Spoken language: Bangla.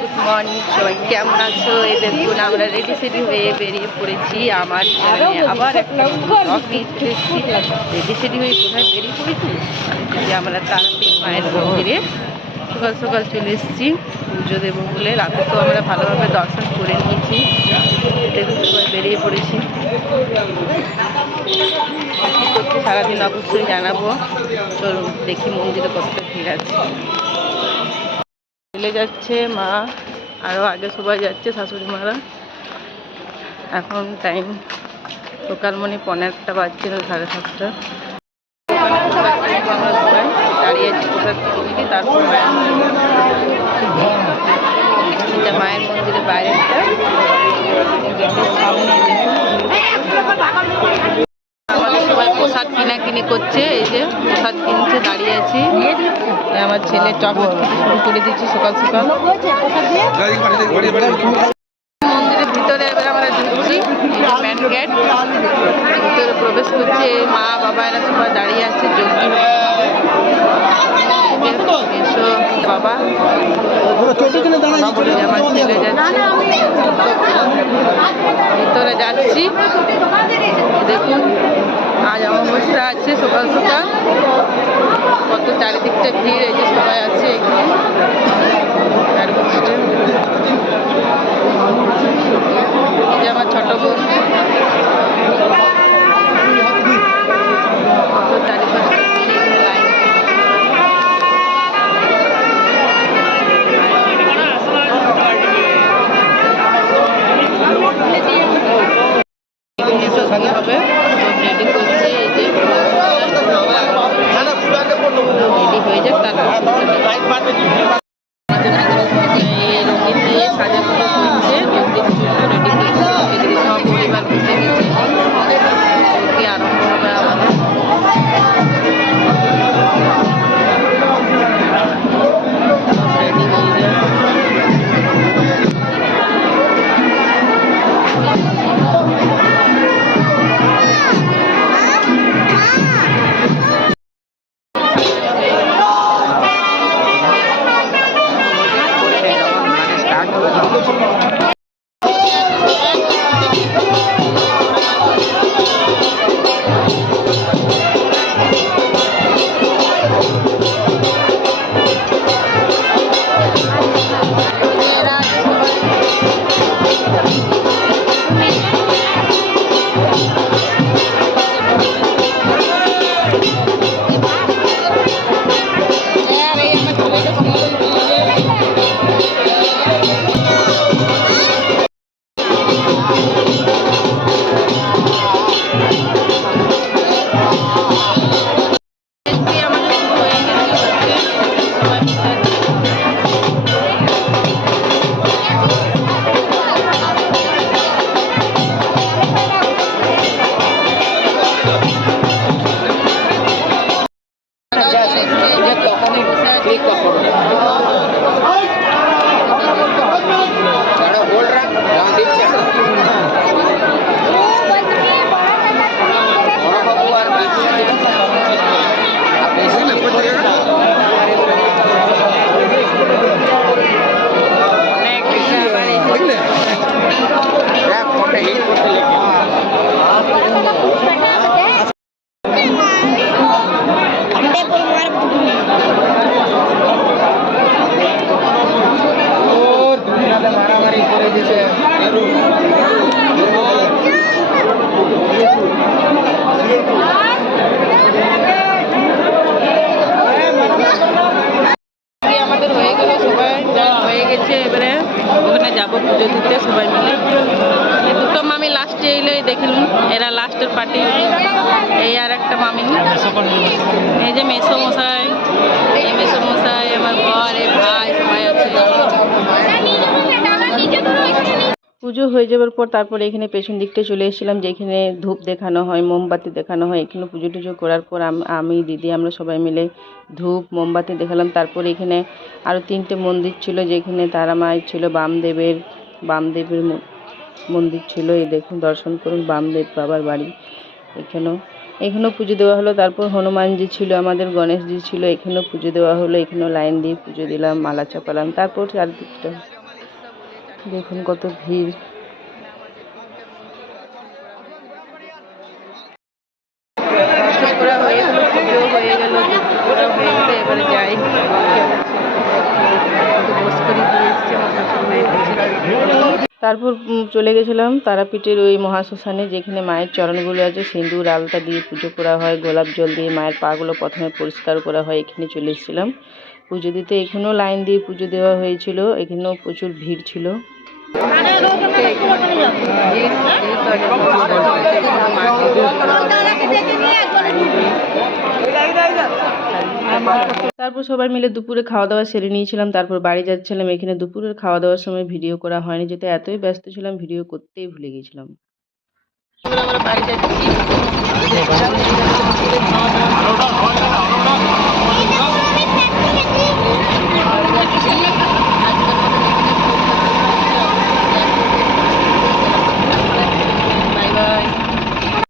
গুড মর্নিং, সবাই কেমন আছো? এই দেখুন, আমরা রেডি সেডি হয়ে বেরিয়ে পড়েছি। আমার আবার একটা রেডি সেডি হয়ে কোথায় বেরিয়ে পড়েছি? আমরা তারাপীঠ মায়ের মন্দিরে। সকাল সকাল চলে এসেছি। পুজো দেবো বলে রাতে তো আমরা ভালোভাবে দর্শন করে নিয়েছি। বেরিয়ে পড়েছি। সারাদিন অবশ্যই জানাব। চলুন, দেখি মন্দিরে কতটা ভিড় আছে। চলে যাচ্ছে মা আরও আগে সবাই যাচ্ছে, শাশুড়ি মারা। এখন টাইম সকাল মনে পনেরোটা বাজছে সাড়ে সাতটা। দাঁড়িয়ে আছি প্রসাদ মায়ের মন্দিরে বাইরেটা আমাদের সবাই প্রসাদ কিনা কিনি করছে, এই যে প্রসাদ কিনছে দাঁড়িয়ে আছি এই আমার ছেলে খেতে শুরু করে দিচ্ছি সকাল সকাল। মন্দিরের ভিতরে এবার আমরা ঢুকছি গেট ভিতরে প্রবেশ করছে মা, বাবা, এরা সবাই দাঁড়িয়ে আছে, যোগী। বাবা। ছেলে ভিতরে যাচ্ছি। দেখুন আজ অমাবস্যা আছে সকাল সকাল। কত চারিদিকটা ভিড় এই যে সবাই আছে এখানে। cambiaron. চলে এসছে, এই যে পার্টি এই আর একটা মামি। এই যে মেসো মশাই এই মেসো মশাই আমার বর এই ভাই সবাই আছে পুজো হয়ে যাওয়ার পর তারপরে এখানে পেছন দিকটা চলে এসেছিলাম, যেখানে ধূপ দেখানো হয়, মোমবাতি দেখানো হয়। এখানে পুজো টুজো করার পর আমি দিদি, আমরা সবাই মিলে ধূপ, মোমবাতি দেখালাম। তারপরে এখানে আরও তিনটে মন্দির ছিল, যেখানে তারা মায়ের ছিল, বামদেবের বামদেবের মন্দির ছিল। এই দেখুন, দর্শন করুন, বামদেব বাবার বাড়ি। এখানেও এখানেও পুজো দেওয়া হলো। তারপর হনুমানজি ছিল, আমাদের গণেশজি ছিল। এখানেও পুজো দেওয়া হলো। এখানেও লাইন দিয়ে পুজো দিলাম, মালা চাপালাম। তারপর চারদিকটা দেখুন কত ভিড়। তারপর চলে গেছিলাম তারাপীঠের ওই মহাশ্মশানে, যেখানে মায়ের চরণগুলো আছে, সিঁদুর, আলতা দিয়ে পুজো করা হয়, গোলাপ জল দিয়ে মায়ের পাগুলো প্রথমে পরিষ্কার করা হয়, এখানে চলে এসেছিলাম। পুজো দিতে এখানেও লাইন দিয়ে পুজো দেওয়া হয়েছিল, এখানেও প্রচুর ভিড় ছিল। তারপর সবাই মিলে দুপুরে খাওয়া দাওয়া সেরে নিয়েছিলাম, তারপর বাড়ি যাচ্ছিলাম। এখানে দুপুরের খাওয়া দাওয়ার সময় ভিডিও করা হয়নি, যেতে এতই ব্যস্ত ছিলাম, ভিডিও করতেই ভুলে গেছিলাম। বাড়ি যাচ্ছি।